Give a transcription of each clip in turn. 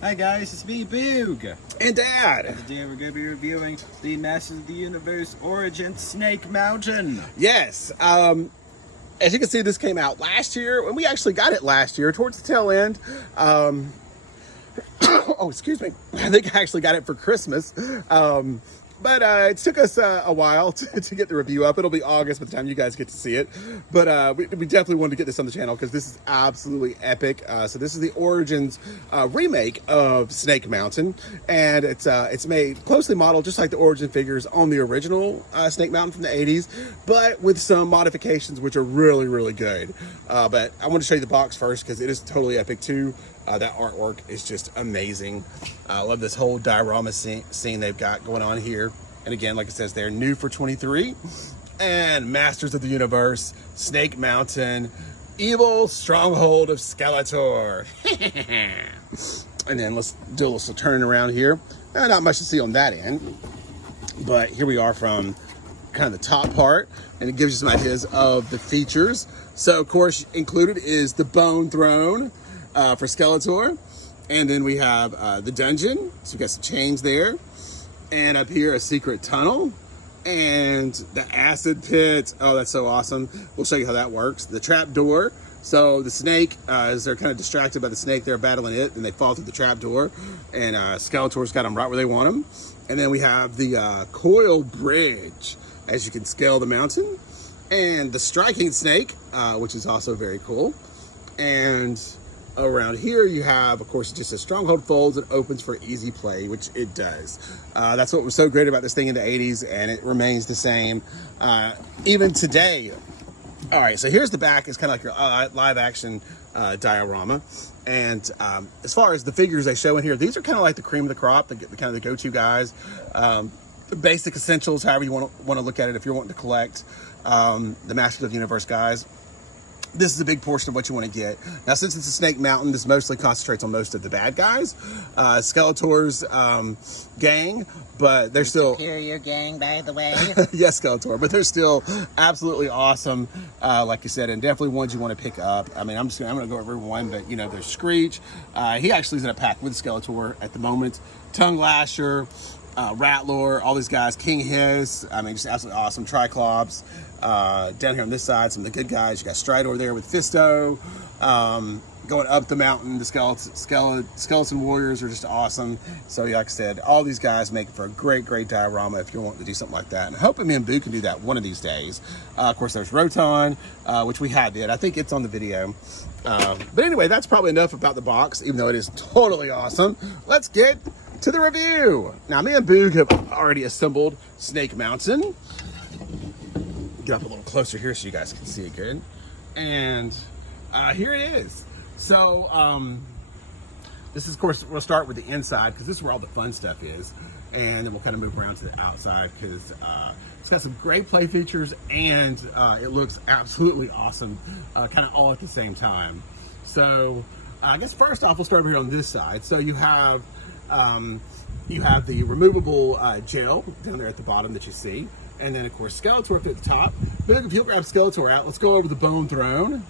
Hi guys, it's me, Boog. And Dad. And today we're going to be reviewing the Masters of the Universe Origin Snake Mountain. Yes. As you can see, this came out last year, and we actually got it last year towards the tail end. Oh, excuse me. I think I actually got it for Christmas. But it took us a while to get the review up. It'll be August by the time you guys get to see it. But we definitely wanted to get this on the channel because this is absolutely epic. So this is the Origins remake of Snake Mountain. And it's made closely modeled just like the Origin figures on the original Snake Mountain from the 80s, but with some modifications which are really, really good. But I want to show you the box first because it is totally epic too. That artwork is just amazing. I love this whole diorama scene they've got going on here. And again, like it says, they're new for 23. And Masters of the Universe, Snake Mountain, Evil Stronghold of Skeletor. And then let's do a little turn around here. Not much to see on that end. But here we are from kind of the top part. And it gives you some ideas of the features. So, of course, included is the Bone Throne. For Skeletor, and then we have the dungeon, so we got some chains there, and up here a secret tunnel, and the acid pit. Oh, that's so awesome. We'll show you how that works. The trap door, so the snake, as they're kind of distracted by the snake, they're battling it, and they fall through the trap door, and Skeletor's got them right where they want them. And then we have the coil bridge, as you can scale the mountain, and the striking snake, which is also very cool. And around here you have, of course, just a stronghold folds and opens for easy play, which it does. That's what was so great about this thing in the 80s, and it remains the same even today. All right, so here's the back. It's kind of like your live action diorama. And as far as the figures they show in here, these are kind of like the cream of the crop, the kind of the go-to guys. The basic essentials, however you want to look at it if you're wanting to collect the Masters of the Universe guys. This is a big portion of what you want to get. Now, since it's a Snake Mountain, this mostly concentrates on most of the bad guys. Skeletor's gang, but they're still... Superior gang, by the way. Yes, Skeletor, but they're still absolutely awesome, like you said, and definitely ones you want to pick up. I mean, I'm going to go over one, but, you know, there's Screech. He actually is in a pack with Skeletor at the moment. Tongue Lasher, Rattler, all these guys. King Hiss, I mean, just absolutely awesome. Triclops. Down here on this side, some of the good guys. You got Stridor there with Fisto. Going up the mountain, the skeleton warriors are just awesome. So like I said, all these guys make for a great diorama if you want to do something like that. And I hope me and Boo can do that one of these days. Of course, there's Roton, which we had did. I think it's on the video. But anyway, that's probably enough about the box, even though it is totally awesome. Let's get to the review. Now, me and Boog have already assembled Snake Mountain. Get up a little closer here so you guys can see it good. And here it is. So this is, of course, we'll start with the inside because this is where all the fun stuff is. And then we'll kind of move around to the outside because it's got some great play features and it looks absolutely awesome, kind of all at the same time. So I guess first off, we'll start over here on this side. So you have the removable gel down there at the bottom that you see. And then, of course, Skeletor up at the top. But if you'll grab Skeletor out, let's go over the Bone Throne.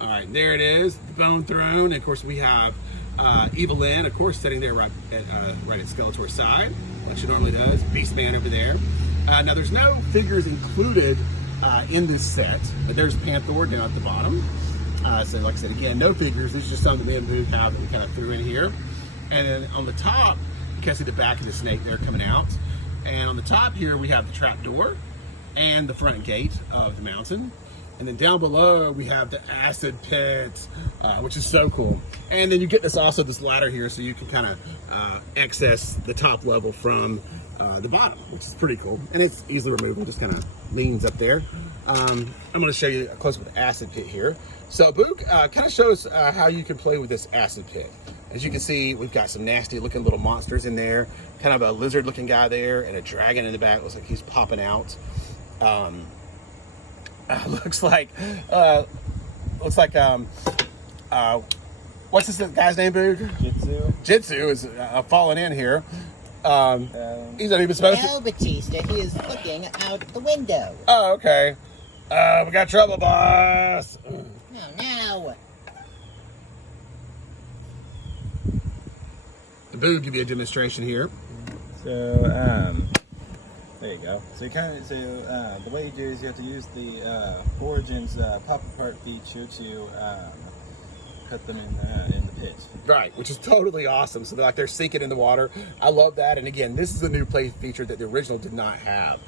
All right, there it is, the Bone Throne. And of course, we have Evil-Lyn, of course, sitting there right at Skeletor's side, like she normally does. Beastman over there. Now, there's no figures included in this set. There's Panther down at the bottom. So, like I said, again, no figures. This is just something me and Boo have that we kind of threw in here. And then on the top, you can see the back of the snake there coming out. And on the top here, we have the trap door and the front gate of the mountain. And then down below, we have the acid pit, which is so cool. And then you get this ladder here so you can kind of access the top level from the bottom, which is pretty cool. And it's easily removable, just kind of leans up there. I'm going to show you a close-up with the acid pit here. So Boog kind of shows how you can play with this acid pit. As you can see, we've got some nasty looking little monsters in there, kind of a lizard looking guy there, and a dragon in the back. Looks like he's popping out. Looks like what's this guy's name, Boog? Jitsu is falling in here. He's not even supposed to. Well, Batista, he is looking out the window. Oh, okay. We got trouble, boss. No. Boo give you a demonstration here. So, there you go. So the way you do is you have to use the Origins pop apart feature to cut them in the pit. Right, which is totally awesome. So they're sinking in the water. I love that. And again, this is a new play feature that the original did not have.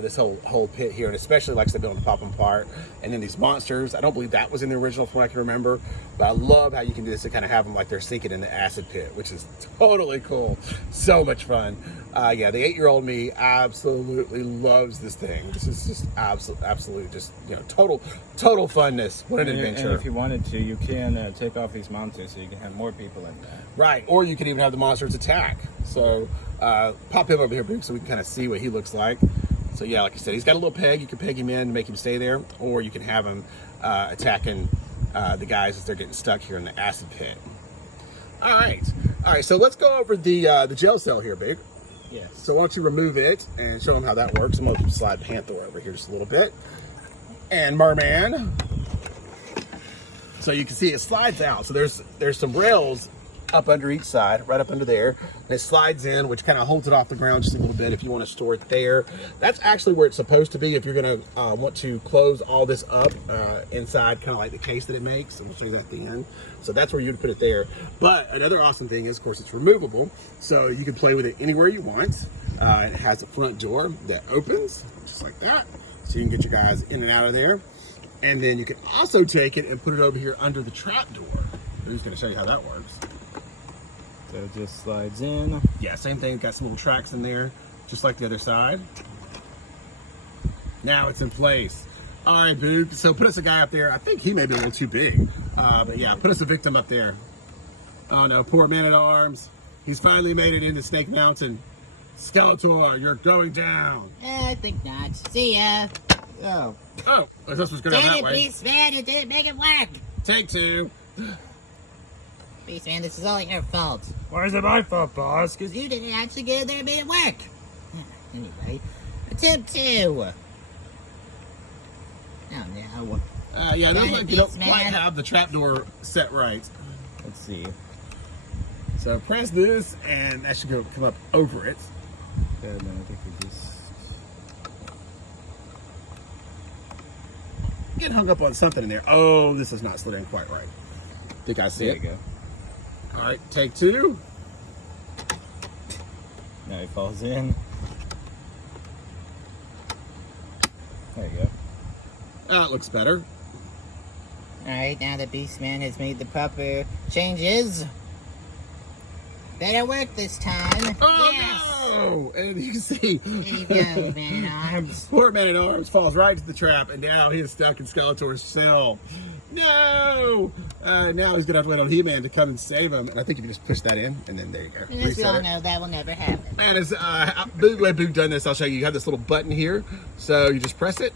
This whole pit here, and especially like I said, building the pop apart, and then these monsters. I don't believe that was in the original from what I can remember, but I love how you can do this to kind of have them like they're sinking in the acid pit, which is totally cool. So much fun. Yeah, the 8-year-old me absolutely loves this thing. This is just absolute, just total funness. What an adventure! And if you wanted to, you can take off these monsters so you can have more people in there. Right, or you can even have the monsters attack. So pop him over here, Boo, so we can kind of see what he looks like. So yeah, like I said, he's got a little peg. You can peg him in to make him stay there, or you can have him attacking the guys as they're getting stuck here in the acid pit. All right. So let's go over the jail cell here, Big. Yes. So why don't you remove it and show them how that works? I'm gonna slide Panther over here just a little bit, and Merman. So you can see it slides out. So there's some rails up under each side, right up under there. And it slides in, which kind of holds it off the ground just a little bit if you want to store it there. That's actually where it's supposed to be if you're going to want to close all this up inside, kind of like the case that it makes. And we'll show you that at the end. So that's where you'd put it there. But another awesome thing is, of course, it's removable. So you can play with it anywhere you want. It has a front door that opens, just like that. So you can get your guys in and out of there. And then you can also take it and put it over here under the trap door. I'm just going to show you how that works. So it just slides in. Yeah, same thing. Got some little tracks in there, just like the other side. Now it's in place. All right, Boo. So put us a guy up there. I think he may be a little too big. But yeah, put us a victim up there. Oh no, poor Man-at-Arms. He's finally made it into Snake Mountain. Skeletor, you're going down. I think not. See ya. Oh. Oh, this was going Damn that it, way. Beastman, you didn't make it work. Take two. Beastman, this is all your fault. Why is it my fault, boss? Because you didn't actually get in there and make it work. Anyway, attempt 2. Oh no. Yeah, it looks like you don't Beastman. quite have the trapdoor set right. Let's see. So press this, and that should come up over it. No, I think we just... Get hung up on something in there. Oh, this is not slid in quite right. Think I see There it. you go. All right, take 2. Now he falls in. There you go. That looks better. Alright, now that Beastman has made the proper changes. Better work this time. Oh Yes! no! And you can see, There you go, Man-at-Arms. poor Man-at-Arms falls right into the trap, and now he is stuck in Skeletor's cell. No! Now he's gonna have to wait on He-Man to come and save him. And I think if you just push that in, and then there you go. And as we Reset all it. know, that will never happen. And as the way Boo done this, I'll show you. You have this little button here, so you just press it,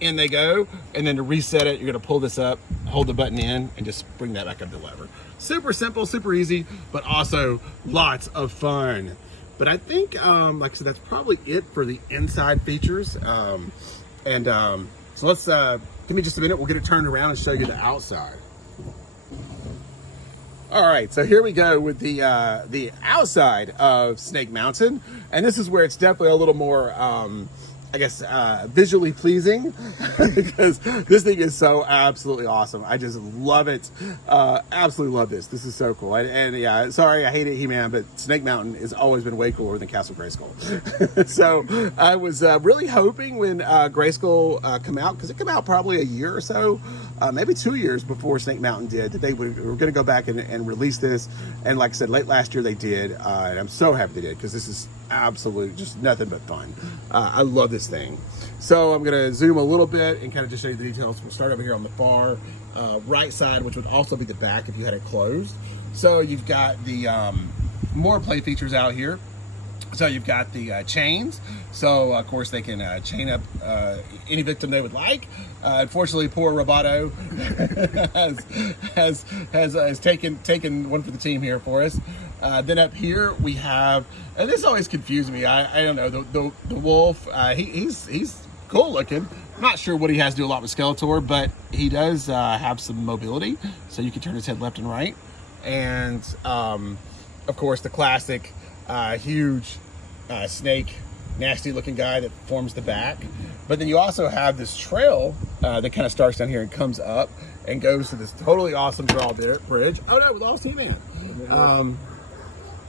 in they go, and then to reset it, you're gonna pull this up, hold the button in, and just bring that back up the lever. Super simple, super easy, but also lots of fun. But I think, like I said, that's probably it for the inside features. So let's give me just a minute. We'll get it turned around and show you the outside. All right, so here we go with the outside of Snake Mountain, and this is where it's definitely a little more, I guess, visually pleasing because this thing is so absolutely awesome. I just love it. Absolutely love this. This is so cool. And yeah, sorry, I hate it, He-Man, but Snake Mountain has always been way cooler than Castle Grayskull. So I was really hoping when Grayskull come out, because it came out probably a year or so, maybe 2 years before Snake Mountain did, that were going to go back and release this. And like I said, late last year they did, and I'm so happy they did, because this is absolute, just nothing but fun. I love this thing. So I'm gonna zoom a little bit and kind of just show you the details. We'll start over here on the far right side, which would also be the back if you had it closed. So you've got the more play features out here. So you've got the chains. So of course they can chain up any victim they would like. Unfortunately, poor Roboto has taken one for the team here for us. Then up here we have, and this always confused me. I don't know, the wolf. He's cool looking. I'm not sure what he has to do a lot with Skeletor, but he does have some mobility, so you can turn his head left and right. And of course, the classic huge snake, nasty looking guy that forms the back. But then you also have this trail that kind of starts down here and comes up and goes to this totally awesome drawbridge. Oh no, with all He-Man.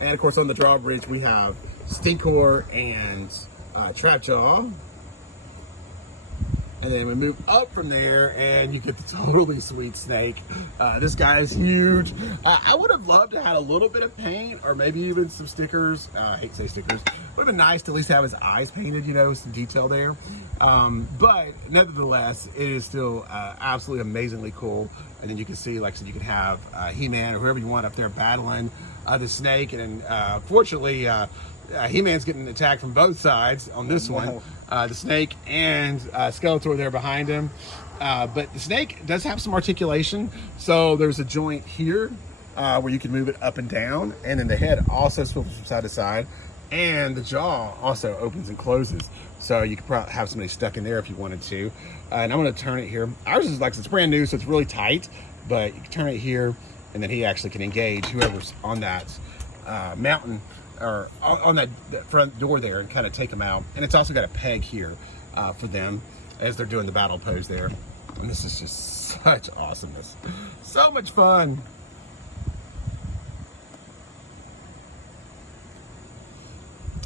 And of course on the drawbridge we have Stinkor and Trapjaw. And then we move up from there and you get the totally sweet Snake. This guy is huge. I would have loved to have a little bit of paint or maybe even some stickers. I hate to say stickers. It would have been nice to at least have his eyes painted, you know, some detail there. But nevertheless, it is still absolutely amazingly cool. And then you can see, like I said, you can have He-Man or whoever you want up there battling the Snake. And fortunately, He-Man's getting attacked from both sides on this one. The Snake and Skeletor there behind him. But the Snake does have some articulation. So there's a joint here where you can move it up and down. And then the head also swivels from side to side. And the jaw also opens and closes. So you could probably have somebody stuck in there if you wanted to. And I'm going to turn it here. Ours is like, it's brand new, so it's really tight. But you can turn it here, and then he actually can engage whoever's on that mountain or on that front door there and kind of take them out. And it's also got a peg here for them as they're doing the battle pose there. And this is just such awesomeness. So much fun.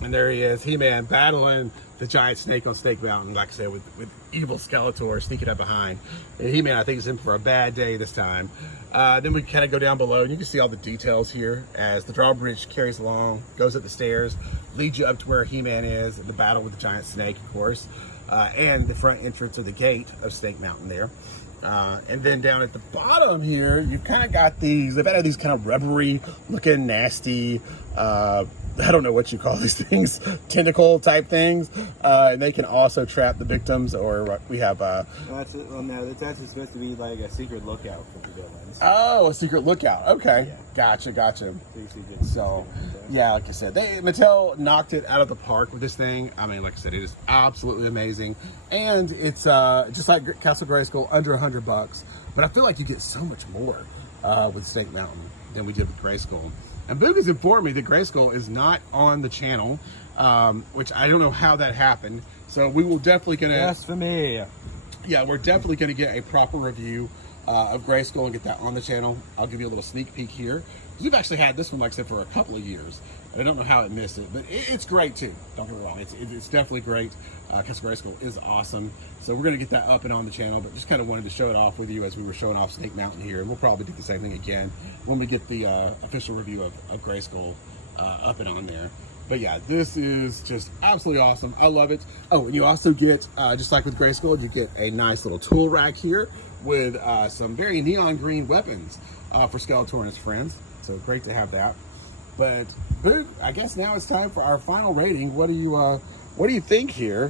And there he is, He-Man battling the giant snake on Snake Mountain, like I said, with evil Skeletor sneaking up behind. And He-Man, I think, is in for a bad day this time. Then we kind of go down below, and you can see all the details here as the drawbridge carries along, goes up the stairs, leads you up to where He-Man is, the battle with the giant snake, of course, and the front entrance of the gate of Snake Mountain there. And then down at the bottom here, you've kind of got these, they've added these kind of rubbery looking, nasty, I don't know what you call these things, tentacle type things. And they can also trap the victims, or we have... That's it. Well, no, that's actually supposed to be like a secret lookout for the villains. Oh, a secret lookout. Okay. Yeah. Gotcha. So, yeah, like I said, Mattel knocked it out of the park with this thing. I mean, like I said, it is absolutely amazing. And it's just like Castle Grayskull, under $100. But I feel like you get so much more with Snake Mountain than we did with Grayskull. And Boog has informed me that Grayskull is not on the channel, which I don't know how that happened. So we will definitely gonna... Yes, for me. Yeah, we're definitely gonna get a proper review of Grayskull and get that on the channel. I'll give you a little sneak peek here. We've actually had this one, like I said, for a couple of years. I don't know how it missed it, but it's great too. Don't get me wrong, it's definitely great. Castle Grayskull is awesome. So we're gonna get that up and on the channel, but just kind of wanted to show it off with you as we were showing off Snake Mountain here. And we'll probably do the same thing again when we get the official review of Grayskull up and on there. But yeah, this is just absolutely awesome. I love it. Oh, and you also get, just like with Grayskull, you get a nice little tool rack here with some very neon green weapons for Skeletor and his friends. So great to have that. But Boog, I guess now it's time for our final rating. What do you think here?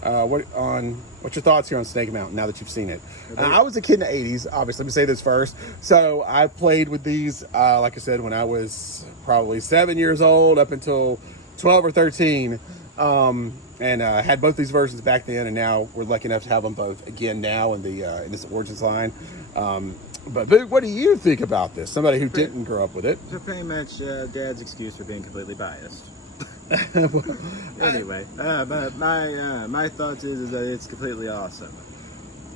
What's your thoughts here on Snake Mountain now that you've seen it? I was a kid in the 80s, obviously. Let me say this first. So I played with these, like I said, when I was probably 7 years old up until 12 or 13. And had both these versions back then, and now we're lucky enough to have them both again now in this Origins line. But Boog, what do you think about this? Somebody who didn't grow up with it. So pretty much Dad's excuse for being completely biased. Anyway, but my thoughts is that it's completely awesome.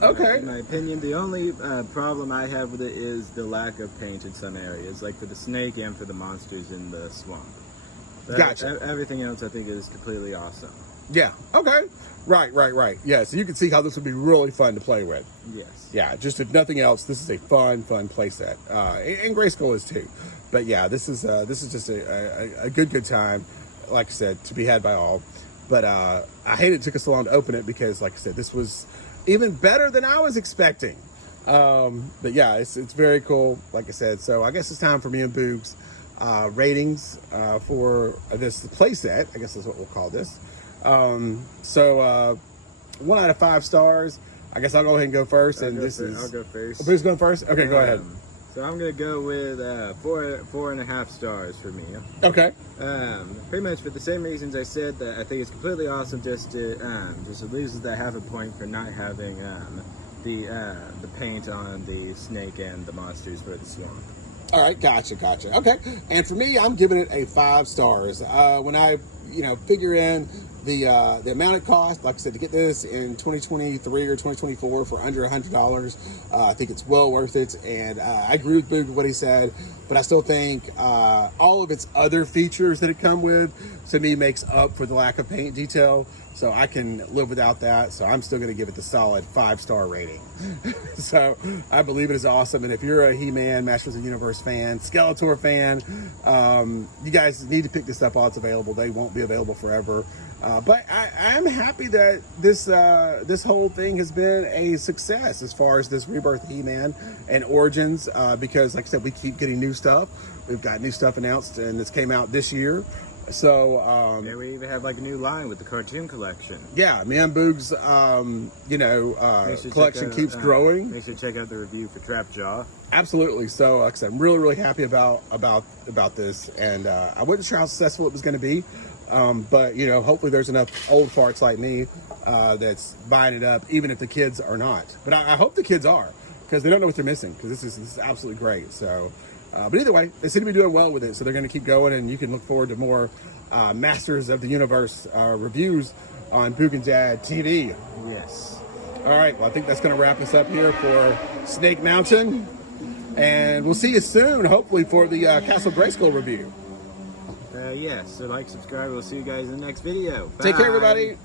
Okay. In my opinion, the only problem I have with it is the lack of paint in some areas, like for the snake and for the monsters in the swamp. But Gotcha. Everything else I think is completely awesome. Yeah. Okay. Right. Yeah. So you can see how this would be really fun to play with. Yes. Yeah. Just if nothing else, this is a fun play set. And Grayskull is too. But yeah, this is just a good time. Like I said, to be had by all. But I hate it took us so long to open it because, like I said, this was even better than I was expecting. But yeah, it's very cool. Like I said, so I guess it's time for me and Boog's ratings for this playset. I guess that's what we'll call this. So 1 out of 5 stars. I guess I'll go ahead and go first. I'll go first. Boog's going first. Okay, go ahead. So I'm gonna go with 4.5 stars for me. Okay. Pretty much for the same reasons I said, that I think it's completely awesome. Just it loses that half a point for not having the paint on the snake and the monsters for the swamp. All right, gotcha. Okay, and for me, I'm giving it a 5 stars. When I, figure in the amount it cost, like I said, to get this in 2023 or 2024 for under $100, I think it's well worth it. And I agree with Boog what he said, but I still think all of its other features that it come with, to me, makes up for the lack of paint detail. So I can live without that. So I'm still going to give it the solid 5-star rating. So I believe it is awesome. And if you're a He-Man, Masters of the Universe fan, Skeletor fan, you guys need to pick this up while it's available. They won't be available forever. But I'm happy that this whole thing has been a success as far as this Rebirth He-Man and Origins, because like I said, we keep getting new stuff. We've got new stuff announced, and this came out this year. So Yeah, we even have like a new line with the cartoon collection. yeah, me and Boog's collection keeps growing. Make sure to check out the review for Trapjaw. Absolutely. So like I said, I'm really happy about this, and I wasn't sure how successful it was going to be, but hopefully there's enough old farts like me that's buying it up, even if the kids are not. But I hope the kids are, because they don't know what they're missing, because this is absolutely great. So but either way, they seem to be doing well with it, so they're going to keep going, and you can look forward to more Masters of the Universe reviews on Boog and Dad TV. Yes. All right, well, I think that's going to wrap us up here for Snake Mountain, and we'll see you soon, hopefully, for the Castle Grayskull review. Yes. So like, subscribe. We'll see you guys in the next video. Take care, Bye. everybody.